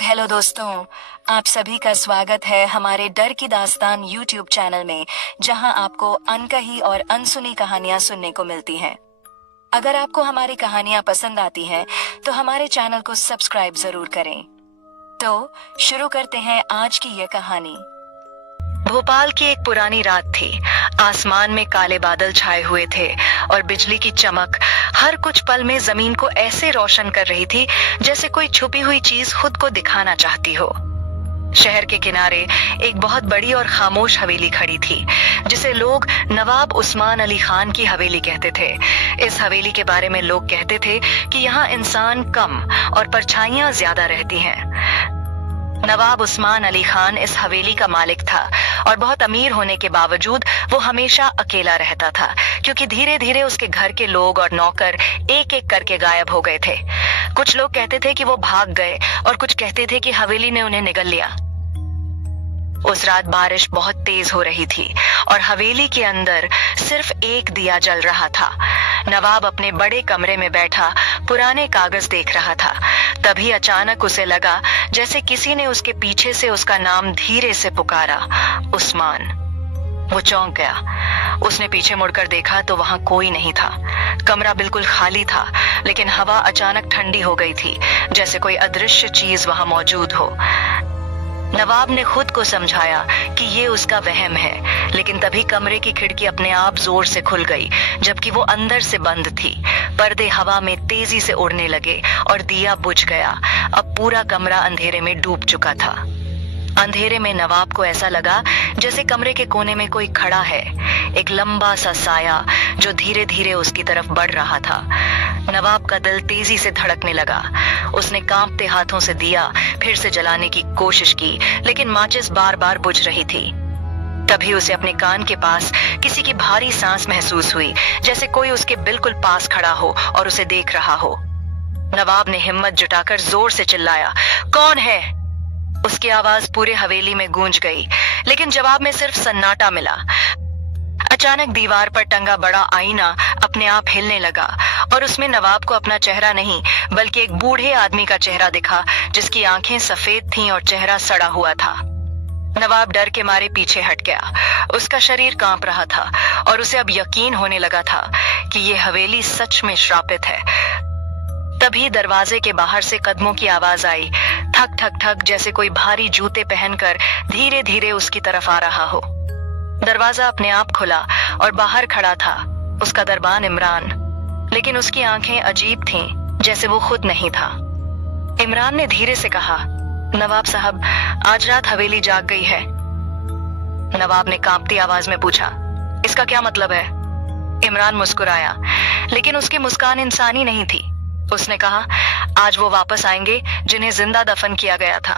Hello दोस्तों, आप सभी का स्वागत है हमारे डर की दास्तान यूट्यूब चैनल में, जहां आपको अनकही और अनसुनी कहानियां सुनने को मिलती हैं। अगर आपको हमारी कहानियां पसंद आती हैं, तो हमारे चैनल को सब्सक्राइब जरूर करें। तो शुरू करते हैं आज की ये कहानी। भोपाल की एक पुरानी रात थी। आसमान में काले बादल छाए हुए थे और बिजली की चमक हर कुछ पल में जमीन को ऐसे रोशन कर रही थी जैसे कोई छुपी हुई चीज खुद को दिखाना चाहती हो। शहर के किनारे एक बहुत बड़ी और खामोश हवेली खड़ी थी, जिसे लोग नवाब उस्मान अली खान की हवेली कहते थे। इस हवेली के बारे में लोग कहते थे कि यहाँ इंसान कम और परछाइयां ज्यादा रहती हैं। नवाब उस्मान अली खान इस हवेली का मालिक था और बहुत अमीर होने के बावजूद वो हमेशा अकेला रहता था, क्योंकि धीरे धीरे उसके घर के लोग और नौकर एक एक करके गायब हो गए थे। कुछ लोग कहते थे कि वो भाग गए और कुछ कहते थे कि हवेली ने उन्हें निगल लिया। उस रात बारिश बहुत तेज हो रही थी और हवेली के अंदर सिर्फ एक दिया जल रहा था। नवाब अपने बड़े कमरे में बैठा पुराने कागज देख रहा था। तभी अचानक उसे लगा जैसे किसी ने उसके पीछे से उसका नाम धीरे से पुकारा, उस्मान। वो चौंक गया। उसने पीछे मुड़कर देखा तो वहां कोई नहीं था। कमरा बिल्कुल खाली था, लेकिन हवा अचानक ठंडी हो गई थी, जैसे कोई अदृश्य चीज वहां मौजूद हो। नवाब ने खुद को समझाया कि ये उसका वहम है, लेकिन तभी कमरे की खिड़की अपने आप जोर से खुल गई, जबकि वो अंदर से बंद थी। पर्दे हवा में तेजी से उड़ने लगे और दिया बुझ गया। अब पूरा कमरा अंधेरे में डूब चुका था। अंधेरे में नवाब को ऐसा लगा जैसे कमरे के कोने में कोई खड़ा है, एक लंबा सा साया जो धीरे धीरे उसकी तरफ बढ़ रहा था। नवाब का दिल तेजी से धड़कने लगा। उसने कांपते हाथों से दिया फिर से जलाने की कोशिश की, लेकिन माचिस बार बार बुझ रही थी। तभी उसे अपने कान के पास किसी की भारी सांस महसूस हुई, जैसे कोई उसके बिल्कुल पास खड़ा हो और उसे देख रहा हो। नवाब ने हिम्मत जुटाकर जोर से चिल्लाया, कौन है? उसकी आवाज पूरे हवेली में गूंज गई, लेकिन जवाब में सिर्फ सन्नाटा मिला। अचानक दीवार पर टंगा बड़ा आईना अपने आप हिलने लगा और उसमें नवाब को अपना चेहरा नहीं, बल्कि एक बूढ़े आदमी का चेहरा दिखा, जिसकी आंखें सफेद थीं और चेहरा सड़ा हुआ था। नवाब डर के मारे पीछे हट गया। उसका शरीर कांप रहा था और उसे अब यकीन होने लगा था कि ये हवेली सच में श्रापित है। तभी दरवाजे के बाहर से कदमों की आवाज आई, ठक ठक ठक, जैसे कोई भारी जूते पहनकर धीरे धीरे उसकी तरफ आ रहा हो। दरवाजा अपने आप खुला और बाहर खड़ा था उसका दरबान इमरान, लेकिन उसकी आंखें अजीब थीं, जैसे वो खुद नहीं था। इमरान ने धीरे से कहा, नवाब साहब, आज रात हवेली जाग गई है। नवाब ने कांपती आवाज में पूछा, इसका क्या मतलब है? इमरान मुस्कुराया, लेकिन उसकी मुस्कान इंसानी नहीं थी। उसने कहा, आज वो वापस आएंगे जिन्हें जिंदा दफन किया गया था।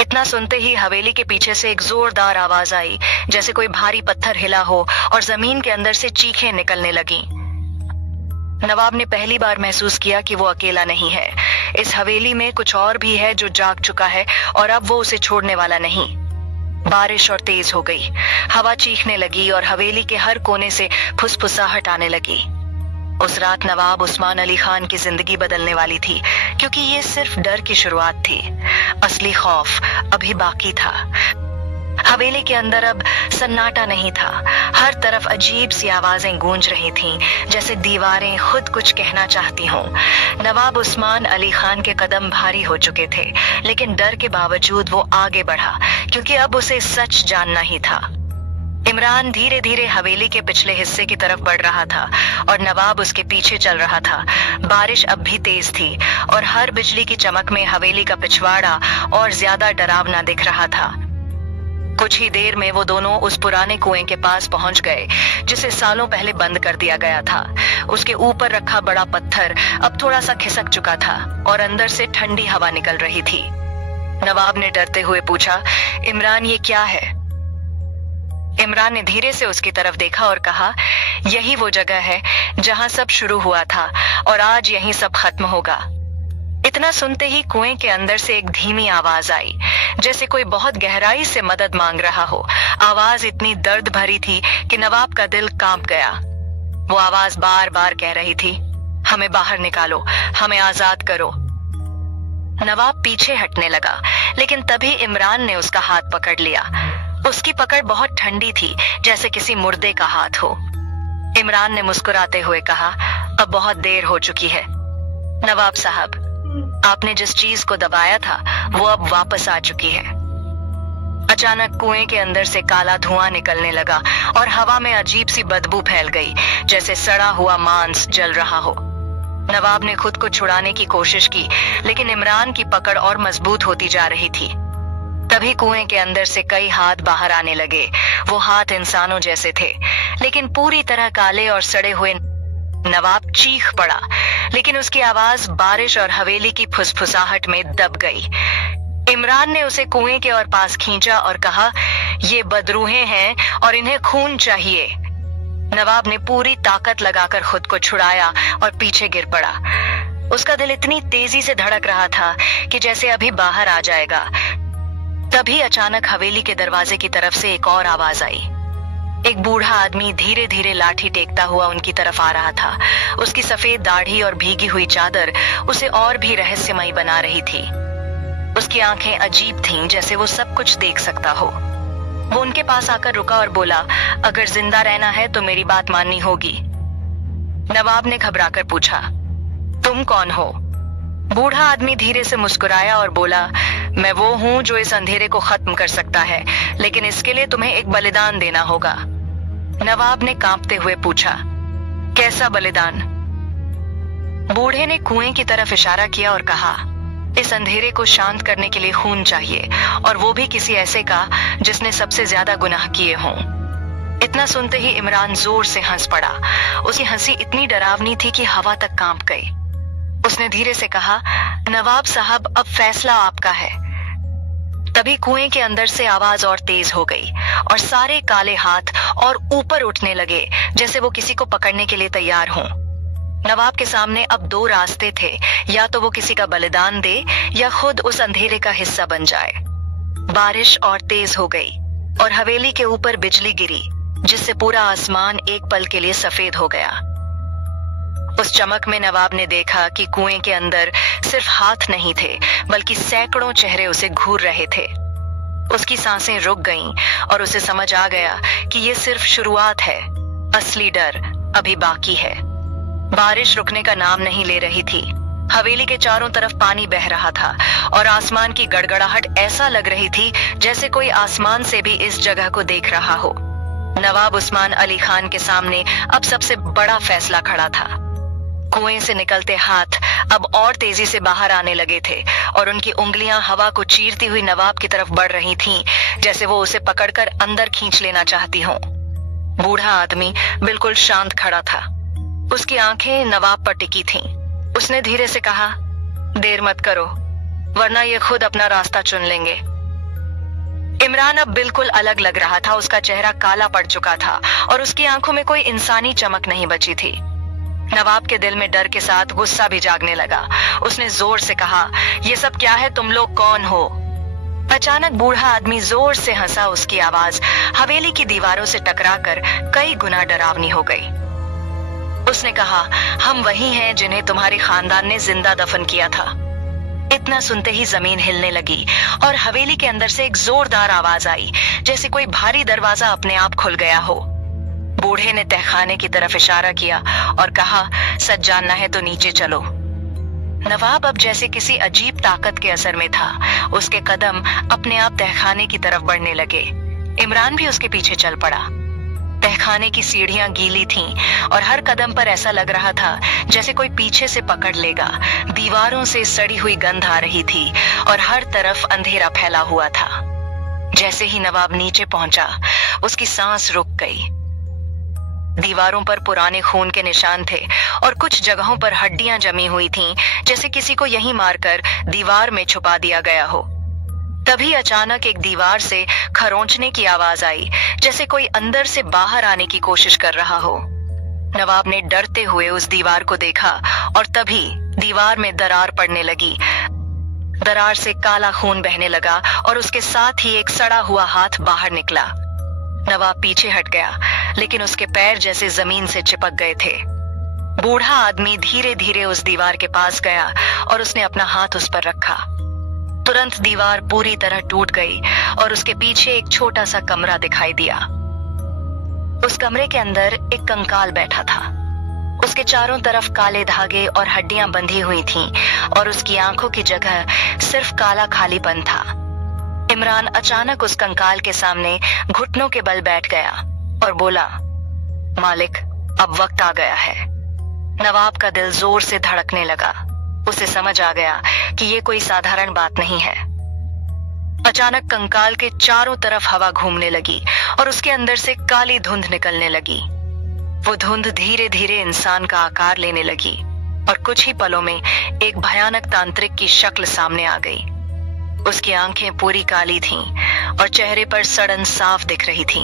इतना सुनते ही हवेली के पीछे से एक जोरदार आवाज आई, जैसे कोई भारी पत्थर हिला हो और जमीन के अंदर से चीखें निकलने लगी। नवाब ने पहली बार महसूस किया कि वो अकेला नहीं है। इस हवेली में कुछ और भी है जो जाग चुका है और अब वो उसे छोड़ने वाला नहीं। बारिश और तेज हो गई। हवा चीखने लगी और हवेली के हर कोने से फुसफुसाहट आने लगी। उस रात नवाब उस्मान अली खान की जिंदगी बदलने वाली थी, क्योंकि ये सिर्फ डर की शुरुआत थी। असली खौफ अभी बाकी था। हवेली के अंदर अब सन्नाटा नहीं था। हर तरफ अजीब सी आवाजें गूंज रही थीं, जैसे दीवारें खुद कुछ कहना चाहती हों। नवाब उस्मान अली खान के कदम भारी हो चुके थे, लेकिन डर के बावजूद वो आगे बढ़ा, क्योंकि अब उसे सच जानना ही था। इमरान धीरे धीरे हवेली के पिछले हिस्से की तरफ बढ़ रहा था और नवाब उसके पीछे चल रहा था। बारिश अब भी तेज थी और हर बिजली की चमक में हवेली का पिछवाड़ा और ज्यादा डरावना दिख रहा था। कुछ ही देर में वो दोनों उस पुराने कुएं के पास पहुंच गए, जिसे सालों पहले बंद कर दिया गया था। उसके ऊपर रखा बड़ा पत्थर अब थोड़ा सा खिसक चुका था और अंदर से ठंडी हवा निकल रही थी। नवाब ने डरते हुए पूछा, इमरान, ये क्या है? इमरान ने धीरे से उसकी तरफ देखा और कहा, यही वो जगह है जहां सब शुरू हुआ था और आज यहीं सब खत्म होगा। इतना सुनते ही कुएं के अंदर से एक धीमी आवाज आई, जैसे कोई बहुत गहराई से मदद मांग रहा हो। आवाज इतनी दर्द भरी थी कि नवाब का दिल कांप गया। वो आवाज बार बार कह रही थी, हमें बाहर निकालो, हमें आजाद करो। नवाब पीछे हटने लगा, लेकिन तभी इमरान ने उसका हाथ पकड़ लिया। उसकी पकड़ बहुत ठंडी थी, जैसे किसी मुर्दे का हाथ हो। इमरान ने मुस्कुराते हुए कहा, अब बहुत देर हो चुकी है। नवाब साहब, आपने जिस चीज को दबाया था वो अब वापस आ चुकी है। अचानक कुएं के अंदर से काला धुआं निकलने लगा और हवा में अजीब सी बदबू फैल गई, जैसे सड़ा हुआ मांस जल रहा हो। नवाब ने खुद को छुड़ाने की कोशिश की, लेकिन इमरान की पकड़ और मजबूत होती जा रही थी। तभी कुएं के अंदर से कई हाथ बाहर आने लगे। वो हाथ इंसानों जैसे थे, लेकिन पूरी तरह काले और सड़े हुए। नवाब चीख पड़ा, लेकिन उसकी आवाज बारिश और हवेली की फुसफुसाहट में दब गई। इमरान ने उसे कुएं के और पास खींचा और कहा, ये बदरूहें हैं और इन्हें खून चाहिए। नवाब ने पूरी ताकत लगाकर खुद को छुड़ाया और पीछे गिर पड़ा। उसका दिल इतनी तेजी से धड़क रहा था कि जैसे अभी बाहर आ जाएगा। तभी अचानक हवेली के दरवाजे की तरफ से एक और आवाज आई। एक बूढ़ा आदमी धीरे धीरे लाठी टेकता हुआ उनकी तरफ आ रहा था। उसकी सफेद दाढ़ी और भीगी हुई चादर उसे और भी रहस्यमयी बना रही थी। उसकी आंखें अजीब थीं, जैसे वो सब कुछ देख सकता हो। वो उनके पास आकर रुका और बोला, अगर जिंदा रहना है तो मेरी बात माननी होगी। नवाब ने घबराकर पूछा, तुम कौन हो? बूढ़ा आदमी धीरे से मुस्कुराया और बोला, मैं वो हूं जो इस अंधेरे को खत्म कर सकता है, लेकिन इसके लिए तुम्हें एक बलिदान देना होगा। नवाब ने कांपते हुए पूछा, कैसा बलिदान? बूढ़े ने कुएं की तरफ इशारा किया और कहा, इस अंधेरे को शांत करने के लिए खून चाहिए, और वो भी किसी ऐसे का जिसने सबसे ज्यादा गुनाह किए हों। इतना सुनते ही इमरान जोर से हंस पड़ा। उसकी हंसी इतनी डरावनी थी कि हवा तक कांप गई। उसने धीरे से कहा, नवाब साहब, अब फैसला आपका है। तभी कुएं के अंदर से आवाज और तेज हो गई और सारे काले हाथ और ऊपर उठने लगे, जैसे वो किसी को पकड़ने के लिए तैयार हों। नवाब के सामने अब दो रास्ते थे, या तो वो किसी का बलिदान दे या खुद उस अंधेरे का हिस्सा बन जाए। बारिश और तेज हो गई और हवेली के ऊपर बिजली गिरी, जिससे पूरा आसमान एक पल के लिए सफेद हो गया। उस चमक में नवाब ने देखा कि कुएं के अंदर सिर्फ हाथ नहीं थे, बल्कि सैकड़ों चेहरे उसे घूर रहे थे। उसकी सांसें रुक गईं और उसे समझ आ गया कि ये सिर्फ शुरुआत है। असली डर अभी बाकी है। बारिश रुकने का नाम नहीं ले रही थी। हवेली के चारों तरफ पानी बह रहा था और आसमान की गड़गड़ाहट ऐसा लग रही थी जैसे कोई आसमान से भी इस जगह को देख रहा हो। नवाब उस्मान अली खान के सामने अब सबसे बड़ा फैसला खड़ा था। कुएं से निकलते हाथ अब और तेजी से बाहर आने लगे थे और उनकी उंगलियां हवा को चीरती हुई नवाब की तरफ बढ़ रही थीं, जैसे वो उसे पकड़कर अंदर खींच लेना चाहती हों। बूढ़ा आदमी बिल्कुल शांत खड़ा था। उसकी आंखें नवाब पर टिकी थीं। उसने धीरे से कहा, देर मत करो, वरना ये खुद अपना रास्ता चुन लेंगे। इमरान अब बिल्कुल अलग लग रहा था। उसका चेहरा काला पड़ चुका था और उसकी आंखों में कोई इंसानी चमक नहीं बची थी। नवाब के दिल में डर के साथ गुस्सा भी जागने लगा। उसने जोर से कहा, ये सब क्या है? तुम लोग कौन हो? अचानक बूढ़ा आदमी जोर से हंसा। उसकी आवाज हवेली की दीवारों से टकराकर कई गुना डरावनी हो गई। उसने कहा, हम वही हैं जिन्हें तुम्हारे खानदान ने जिंदा दफन किया था। इतना सुनते ही जमीन हिलने लगी और हवेली के अंदर से एक जोरदार आवाज आई, जैसे कोई भारी दरवाजा अपने आप खुल गया हो। बूढ़े ने तहखाने की तरफ इशारा किया और कहा, सच जानना है तो नीचे चलो। नवाब अब जैसे किसी अजीब ताकत के असर में था। उसके कदम अपने आप तहखाने की तरफ बढ़ने लगे। इमरान भी उसके पीछे चल पड़ा। तहखाने की सीढ़ियां गीली थीं और हर कदम पर ऐसा लग रहा था जैसे कोई पीछे से पकड़ लेगा। दीवारों से सड़ी हुई गंध आ रही थी और हर तरफ अंधेरा फैला हुआ था। जैसे ही नवाब नीचे पहुंचा, उसकी सांस रुक गई। दीवारों पर पुराने खून के निशान थे और कुछ जगहों पर हड्डियां जमी हुई थीं, जैसे किसी को यहीं मारकर दीवार में छुपा दिया गया हो। तभी अचानक एक दीवार से खरोंचने की आवाज आई, जैसे कोई अंदर से बाहर आने की कोशिश कर रहा हो। नवाब ने डरते हुए उस दीवार को देखा और तभी दीवार में दरार पड़ने लगी। दरार से काला खून बहने लगा और उसके साथ ही एक सड़ा हुआ हाथ बाहर निकला। नवाब पीछे हट गया, लेकिन उसके पैर जैसे जमीन से चिपक गए थे। बूढ़ा आदमी धीरे धीरे उस दीवार के पास गया और उसने अपना हाथ उस पर रखा। तुरंत दीवार पूरी तरह टूट गई और उसके पीछे एक छोटा सा कमरा दिखाई दिया। उस कमरे के अंदर एक कंकाल बैठा था। उसके चारों तरफ काले धागे और हड्डियां बंधी हुई थीं और उसकी आंखों की जगह सिर्फ काला खालीपन था। इमरान अचानक उस कंकाल के सामने घुटनों के बल बैठ गया और बोला, मालिक, अब वक्त आ गया है। नवाब का दिल जोर से धड़कने लगा। उसे समझ आ गया कि ये कोई साधारण बात नहीं है। अचानक कंकाल के चारों तरफ हवा घूमने लगी और उसके अंदर से काली धुंध निकलने लगी। वो धुंध धीरे धीरे इंसान का आकार लेने लगी और कुछ ही पलों में एक भयानक तांत्रिक की शक्ल सामने आ गई। उसकी आंखें पूरी काली थीं और चेहरे पर सड़न साफ दिख रही थी।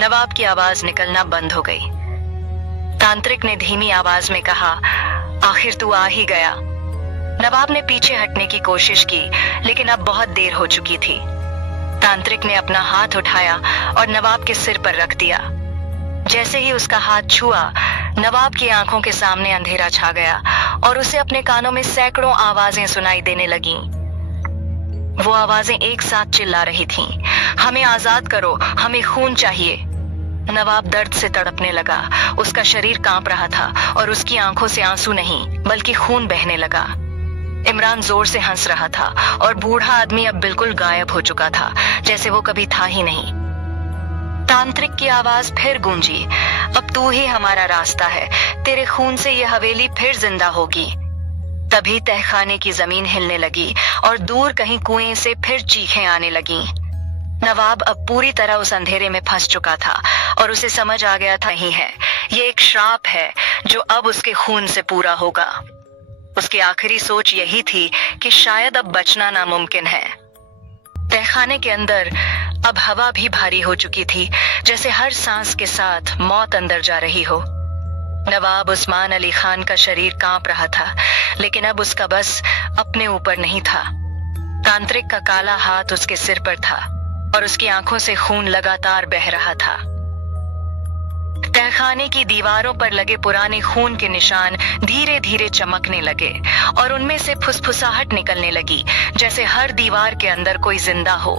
नवाब की आवाज निकलना बंद हो गई। तांत्रिक ने धीमी आवाज में कहा, आखिर तू आ ही गया। नवाब ने पीछे हटने की कोशिश की, लेकिन अब बहुत देर हो चुकी थी। तांत्रिक ने अपना हाथ उठाया और नवाब के सिर पर रख दिया। जैसे ही उसका हाथ छुआ, नवाब की आंखों के सामने अंधेरा छा गया और उसे अपने कानों में सैकड़ों आवाजें सुनाई देने लगीं। वो आवाजें एक साथ चिल्ला रही थीं, हमें आजाद करो, हमें खून चाहिए। नवाब दर्द से तड़पने लगा। उसका शरीर कांप रहा था और उसकी आंखों से आंसू नहीं बल्कि खून बहने लगा। इमरान जोर से हंस रहा था और बूढ़ा आदमी अब बिल्कुल गायब हो चुका था, जैसे वो कभी था ही नहीं। तांत्रिक की आवाज फिर गूंजी, अब तू ही हमारा रास्ता है, तेरे खून से ये हवेली फिर जिंदा होगी। तभी तहखाने की जमीन हिलने लगी और दूर कहीं कुएं से फिर चीखें आने लगीं। नवाब अब पूरी तरह उस अंधेरे में फंस चुका था और उसे समझ आ गया था, नहीं है, ये एक श्राप है जो अब उसके खून से पूरा होगा। उसकी आखिरी सोच यही थी कि शायद अब बचना नामुमकिन है। तहखाने के अंदर अब हवा भी भारी हो चुकी थी, जैसे हर सांस के साथ मौत अंदर जा रही हो। नवाब उस्मान अली खान का शरीर कांप रहा था, लेकिन अब उसका बस अपने ऊपर नहीं था। तांत्रिक का काला हाथ उसके सिर पर था और उसकी आंखों से खून लगातार बह रहा था। तहखाने की दीवारों पर लगे पुराने खून के निशान धीरे धीरे चमकने लगे और उनमें से फुसफुसाहट निकलने लगी, जैसे हर दीवार के अंदर कोई जिंदा हो।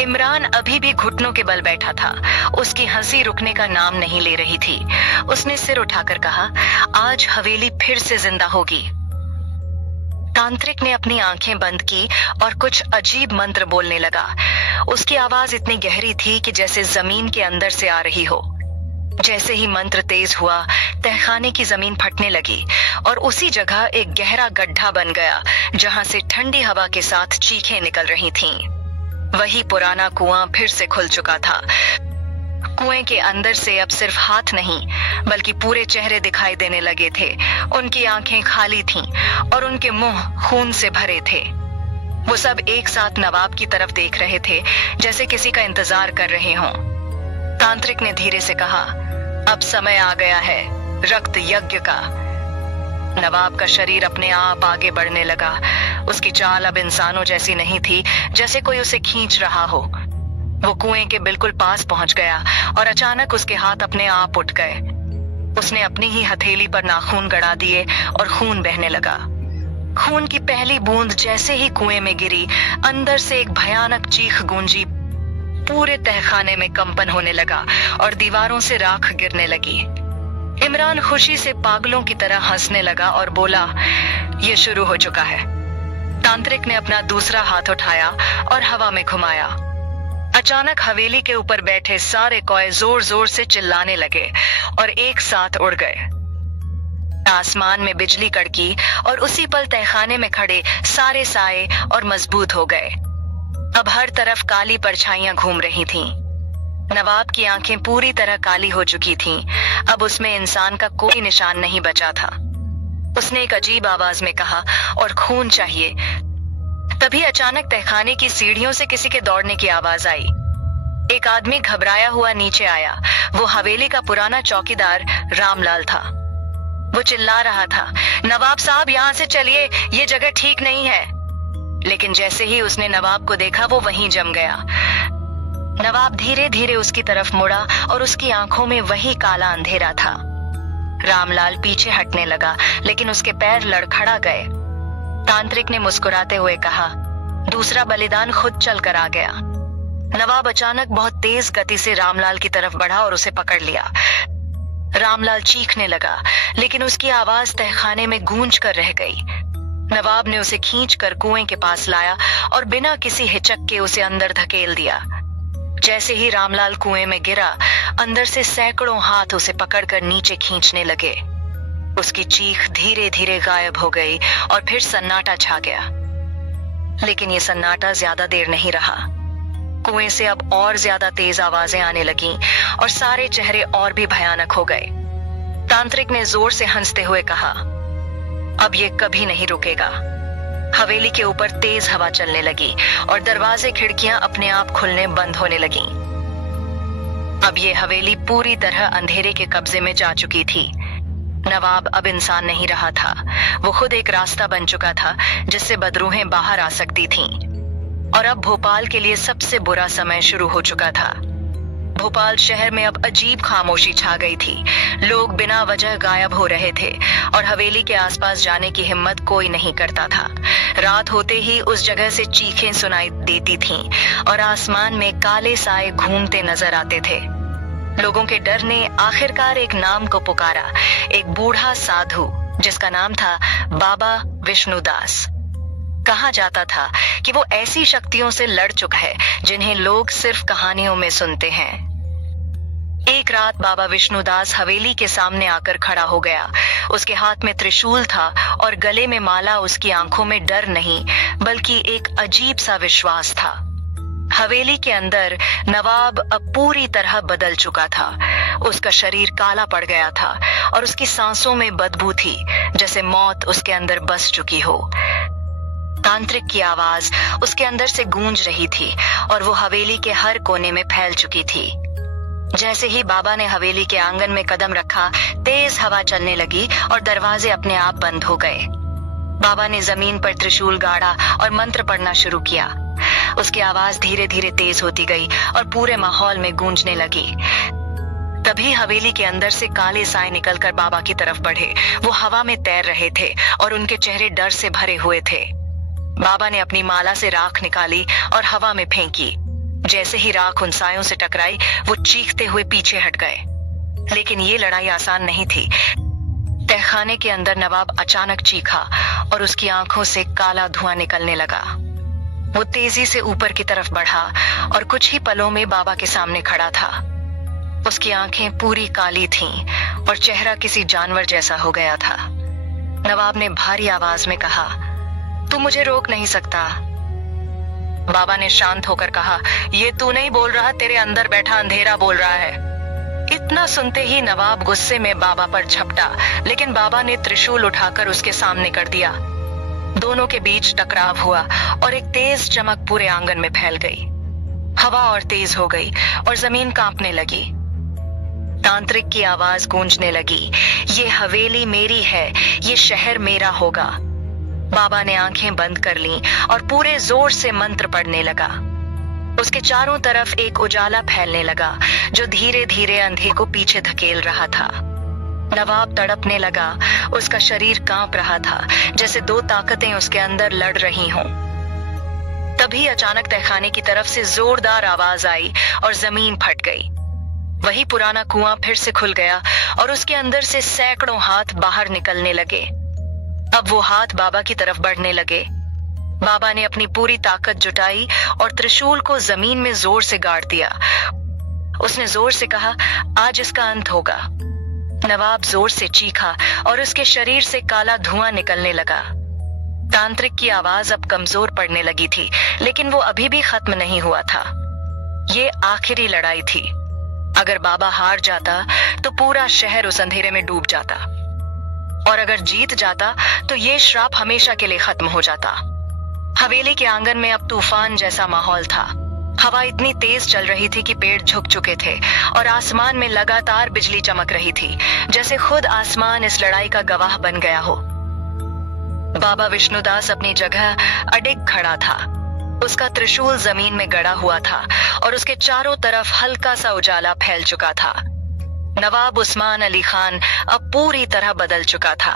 इमरान अभी भी घुटनों के बल बैठा था। उसकी हंसी रुकने का नाम नहीं ले रही थी। उसने सिर उठाकर कहा, आज हवेली फिर से जिंदा होगी। तांत्रिक ने अपनी आंखें बंद की और कुछ अजीब मंत्र बोलने लगा। उसकी आवाज इतनी गहरी थी कि जैसे जमीन के अंदर से आ रही हो। जैसे ही मंत्र तेज हुआ, तहखाने की जमीन फटने लगी और उसी जगह एक गहरा गड्ढा बन गया, जहां से ठंडी हवा के साथ चीखें निकल रही थीं। वही पुराना कुआं फिर से खुल चुका था। कुएं के अंदर से अब सिर्फ हाथ नहीं बल्कि पूरे चेहरे दिखाई देने लगे थे। उनकी आंखें खाली थीं और उनके मुंह खून से भरे थे। वो सब एक साथ नवाब की तरफ देख रहे थे, जैसे किसी का इंतजार कर रहे हों। तांत्रिक ने धीरे से कहा, अब समय आ गया है रक्त यज्ञ का। नवाब का शरीर अपने आप आगे बढ़ने लगा। उसकी चाल अब इंसानों जैसी नहीं थी, जैसे कोई उसे खींच रहा हो। वो कुएं के बिल्कुल पास पहुंच गया और अचानक उसके हाथ अपने आप उठ गए। उसने अपनी ही हथेली पर नाखून गड़ा दिए और खून बहने लगा। खून की पहली बूंद जैसे ही कुएं में गिरी, अंदर से एक भयानक चीख गूंजी। पूरे तहखाने में कंपन होने लगा और दीवारों से राख गिरने लगी। इमरान खुशी से पागलों की तरह हंसने लगा और बोला, ये शुरू हो चुका है। तांत्रिक ने अपना दूसरा हाथ उठाया और हवा में घुमाया। अचानक हवेली के ऊपर बैठे सारे कौए जोर जोर से चिल्लाने लगे और एक साथ उड़ गए। आसमान में बिजली कड़की और उसी पल तहखाने में खड़े सारे साए और मजबूत हो गए। अब हर तरफ काली परछाइयां घूम रही थीं। नवाब की आंखें पूरी तरह काली हो चुकी थीं। अब उसमें इंसान का कोई निशान नहीं बचा था। उसने एक अजीब आवाज में कहा, और खून चाहिए। तभी अचानक तहखाने की सीढ़ियों से किसी के दौड़ने की आवाज आई। एक आदमी घबराया हुआ नीचे आया। वो हवेली का पुराना चौकीदार रामलाल था। वो चिल्ला रहा था, नवाब साहब यहाँ से चलिए, ये जगह ठीक नहीं है। लेकिन जैसे ही उसने नवाब को देखा, वो वहीं जम गया। नवाब धीरे धीरे उसकी तरफ मुड़ा और उसकी आंखों में वही काला अंधेरा था। रामलाल पीछे हटने लगा, लेकिन उसके पैर लड़खड़ा गए। तांत्रिक ने मुस्कुराते हुए कहा, दूसरा बलिदान खुद चलकर आ गया। नवाब अचानक बहुत तेज गति से रामलाल की तरफ बढ़ा और उसे पकड़ लिया। रामलाल चीखने लगा, लेकिन उसकी आवाज तहखाने में गूंज कर रह गई। नवाब ने उसे खींचकर कुएं के पास लाया और बिना किसी हिचक के उसे अंदर धकेल दिया। जैसे ही रामलाल कुएं में गिरा, अंदर से सैकड़ों हाथ उसे पकड़कर नीचे खींचने लगे। उसकी चीख धीरे धीरे गायब हो गई और फिर सन्नाटा छा गया। लेकिन ये सन्नाटा ज्यादा देर नहीं रहा। कुएं से अब और ज्यादा तेज आवाजें आने लगीं और सारे चेहरे और भी भयानक हो गए। तांत्रिक ने जोर से हंसते हुए कहा, अब ये कभी नहीं रुकेगा। हवेली के ऊपर तेज हवा चलने लगी और दरवाजे खिड़कियां अपने आप खुलने बंद होने लगीं। अब ये हवेली पूरी तरह अंधेरे के कब्जे में जा चुकी थी। नवाब अब इंसान नहीं रहा था, वो खुद एक रास्ता बन चुका था जिससे बदरूहें बाहर आ सकती थीं। और अब भोपाल के लिए सबसे बुरा समय शुरू हो चुका था। भोपाल शहर में अब अजीब खामोशी छा गई थी। लोग बिना वजह गायब हो रहे थे और हवेली के आसपास जाने की हिम्मत कोई नहीं करता था। रात होते ही उस जगह से चीखें सुनाई देती थीं और आसमान में काले साए घूमते नजर आते थे। लोगों के डर ने आखिरकार एक नाम को पुकारा, एक बूढ़ा साधु जिसका नाम था बाबा विष्णुदास। कहा जाता था कि वो ऐसी शक्तियों से लड़ चुका है जिन्हें लोग सिर्फ कहानियों में सुनते हैं। एक रात बाबा विष्णुदास हवेली के सामने आकर खड़ा हो गया। उसके हाथ में त्रिशूल था और गले में माला। उसकी आंखों में डर नहीं बल्कि एक अजीब सा विश्वास था। हवेली के अंदर नवाब अब पूरी तरह बदल चुका था। उसका शरीर काला पड़ गया था और उसकी सांसों में बदबू थी, जैसे मौत उसके अंदर बस चुकी हो। तांत्रिक की आवाज उसके अंदर से गूंज रही थी और वो हवेली के हर कोने में फैल चुकी थी। जैसे ही बाबा ने हवेली के आंगन में कदम रखा, तेज हवा चलने लगी और दरवाजे अपने आप बंद हो गए। बाबा ने जमीन पर त्रिशूल गाड़ा और मंत्र पढ़ना शुरू किया। उसकी आवाज धीरे धीरे तेज होती गई और पूरे माहौल में गूंजने लगी। तभी हवेली के अंदर से काले साए निकलकर बाबा की तरफ बढ़े। वो हवा में तैर रहे थे और उनके चेहरे डर से भरे हुए थे। बाबा ने अपनी माला से राख निकाली और हवा में फेंकी। जैसे ही राख उन सायों से टकराई, वो चीखते हुए पीछे हट गए। लेकिन ये लड़ाई आसान नहीं थी। तहखाने के अंदर नवाब अचानक चीखा और उसकी आंखों से काला धुआं निकलने लगा। वो तेजी से ऊपर की तरफ बढ़ा और कुछ ही पलों में बाबा के सामने खड़ा था। उसकी आंखें पूरी काली थीं और चेहरा किसी जानवर जैसा हो गया था। नवाब ने भारी आवाज में कहा, तू मुझे रोक नहीं सकता। बाबा ने शांत होकर कहा, ये तू नहीं बोल रहा, तेरे अंदर बैठा अंधेरा बोल रहा है। इतना सुनते ही नवाब गुस्से में बाबा पर झपटा, लेकिन बाबा ने त्रिशूल उठाकर उसके सामने कर दिया। दोनों के बीच टकराव हुआ और एक तेज चमक पूरे आंगन में फैल गई। हवा और तेज हो गई और जमीन कांपने लगी। तांत्रिक की आवाज गूंजने लगी, ये हवेली मेरी है, ये शहर मेरा होगा। बाबा ने आंखें बंद कर लीं और पूरे जोर से मंत्र पढ़ने लगा। उसके चारों तरफ एक उजाला फैलने लगा जो धीरे धीरे अंधेरे को पीछे धकेल रहा था। नवाब तड़पने लगा। उसका शरीर कांप रहा था, जैसे दो ताकतें उसके अंदर लड़ रही हों। तभी अचानक तहखाने की तरफ से जोरदार आवाज आई और जमीन फट गई। वही पुराना कुआं फिर से खुल गया और उसके अंदर से सैकड़ों हाथ बाहर निकलने लगे। अब वो हाथ बाबा की तरफ बढ़ने लगे। बाबा ने अपनी पूरी ताकत जुटाई और त्रिशूल को जमीन में जोर से गाड़ दिया। उसने जोर से कहा, आज इसका अंत होगा। नवाब जोर से चीखा और उसके शरीर से काला धुआं निकलने लगा। तांत्रिक की आवाज अब कमजोर पड़ने लगी थी, लेकिन वो अभी भी खत्म नहीं हुआ था। ये आखिरी लड़ाई थी। अगर बाबा हार जाता तो पूरा शहर उस अंधेरे में डूब जाता, और अगर जीत जाता तो ये श्राप हमेशा के लिए खत्म हो जाता। हवेली के आंगन में अब तूफान जैसा माहौल था। हवा इतनी तेज चल रही थी कि पेड़ झुक चुके थे और आसमान में लगातार बिजली चमक रही थी, जैसे खुद आसमान इस लड़ाई का गवाह बन गया हो। बाबा विष्णुदास अपनी जगह अडिग खड़ा था। उसका त्रिशूल जमीन में गड़ा हुआ था और उसके चारों तरफ हल्का सा उजाला फैल चुका था। नवाब उस्मान अली खान अब पूरी तरह बदल चुका था।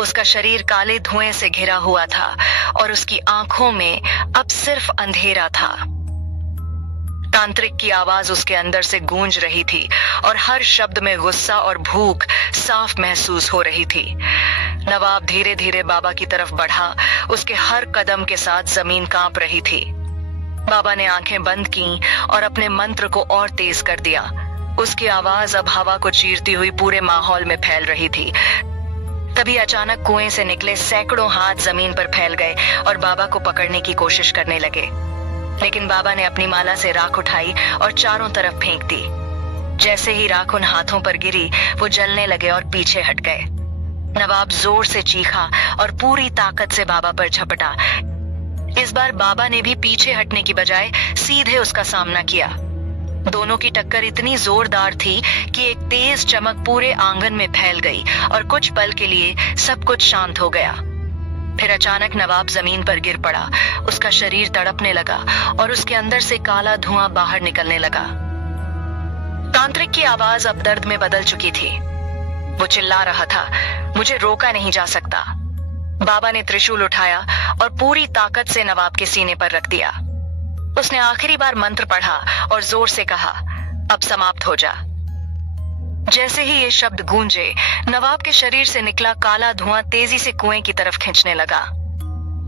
उसका शरीर काले धुएं से घिरा हुआ था और उसकी आंखों में अब सिर्फ अंधेरा था। तांत्रिक की आवाज उसके अंदर से गूंज रही थी और हर शब्द में गुस्सा और भूख साफ महसूस हो रही थी। नवाब धीरे धीरे बाबा की तरफ बढ़ा। उसके हर कदम के साथ जमीन कांप रही थी। बाबा ने आंखें बंद की और अपने मंत्र को और तेज कर दिया। उसकी आवाज अब हवा को चीरती हुई पूरे माहौल में फैल रही थी। तभी अचानक कुएं से निकले सैकड़ों हाथ जमीन पर फैल गए और बाबा को पकड़ने की कोशिश करने लगे। लेकिन बाबा ने अपनी माला से राख उठाई और चारों तरफ फेंक दी। जैसे ही राख उन हाथों पर गिरी, वो जलने लगे और पीछे हट गए। नवाब जोर से चीखा और पूरी ताकत से बाबा पर झपटा। इस बार बाबा ने भी पीछे हटने की बजाय सीधे उसका सामना किया। दोनों की टक्कर इतनी जोरदार थी कि एक तेज चमक पूरे आंगन में फैल गई और कुछ पल के लिए सब कुछ शांत हो गया। फिर अचानक नवाब जमीन पर गिर पड़ा। उसका शरीर तड़पने लगा और उसके अंदर से काला धुआं बाहर निकलने लगा। तांत्रिक की आवाज अब दर्द में बदल चुकी थी। वो चिल्ला रहा था, मुझे रोका नहीं जा सकता। बाबा ने त्रिशूल उठाया और पूरी ताकत से नवाब के सीने पर रख दिया। उसने आखिरी बार मंत्र पढ़ा और जोर से कहा, अब समाप्त हो जा। जैसे ही ये शब्द गूंजे, नवाब के शरीर से निकला काला धुआं तेजी से कुएं की तरफ खींचने लगा।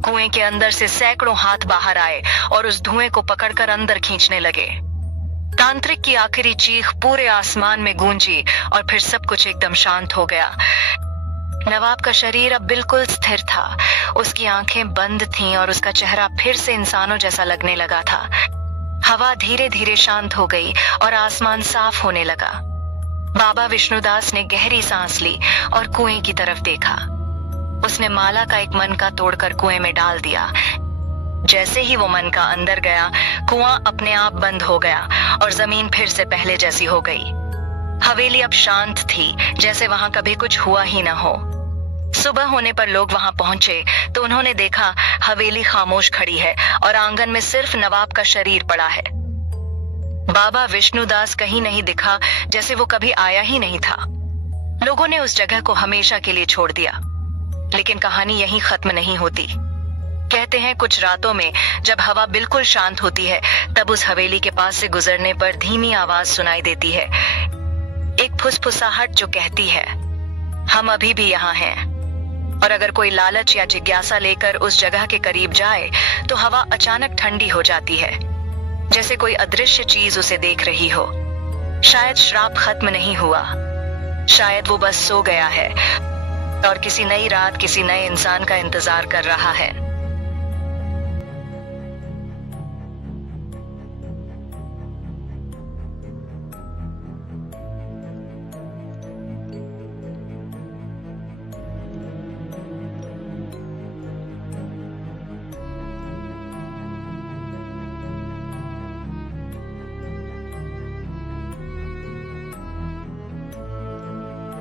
कुएं के अंदर से सैकड़ों हाथ बाहर आए और उस धुएं को पकड़कर अंदर खींचने लगे। तांत्रिक की आखिरी चीख पूरे आसमान में गूंजी और फिर सब कुछ एकदम शांत हो गया। नवाब का शरीर अब बिल्कुल स्थिर था। उसकी आंखें बंद थीं और उसका चेहरा फिर से इंसानों जैसा लगने लगा था। हवा धीरे धीरे शांत हो गई और आसमान साफ होने लगा। बाबा विष्णुदास ने गहरी सांस ली और कुएं की तरफ देखा। उसने माला का एक मनका तोड़कर कुएं में डाल दिया। जैसे ही वो मनका अंदर गया, कुआं अपने आप बंद हो गया और जमीन फिर से पहले जैसी हो गई। हवेली अब शांत थी, जैसे वहां कभी कुछ हुआ ही न हो। सुबह होने पर लोग वहां पहुंचे तो उन्होंने देखा हवेली खामोश खड़ी है और आंगन में सिर्फ नवाब का शरीर पड़ा है। बाबा विष्णुदास कहीं नहीं दिखा, जैसे वो कभी आया ही नहीं था। लोगों ने उस जगह को हमेशा के लिए छोड़ दिया। लेकिन कहानी यहीं खत्म नहीं होती। कहते हैं कुछ रातों में जब हवा बिल्कुल शांत होती है, तब उस हवेली के पास से गुजरने पर धीमी आवाज सुनाई देती है, एक फुसफुसाहट जो कहती है, हम अभी भी यहाँ हैं। और अगर कोई लालच या जिज्ञासा लेकर उस जगह के करीब जाए तो हवा अचानक ठंडी हो जाती है, जैसे कोई अदृश्य चीज उसे देख रही हो। शायद श्राप खत्म नहीं हुआ, शायद वो बस सो गया है और किसी नई रात, किसी नए इंसान का इंतजार कर रहा है।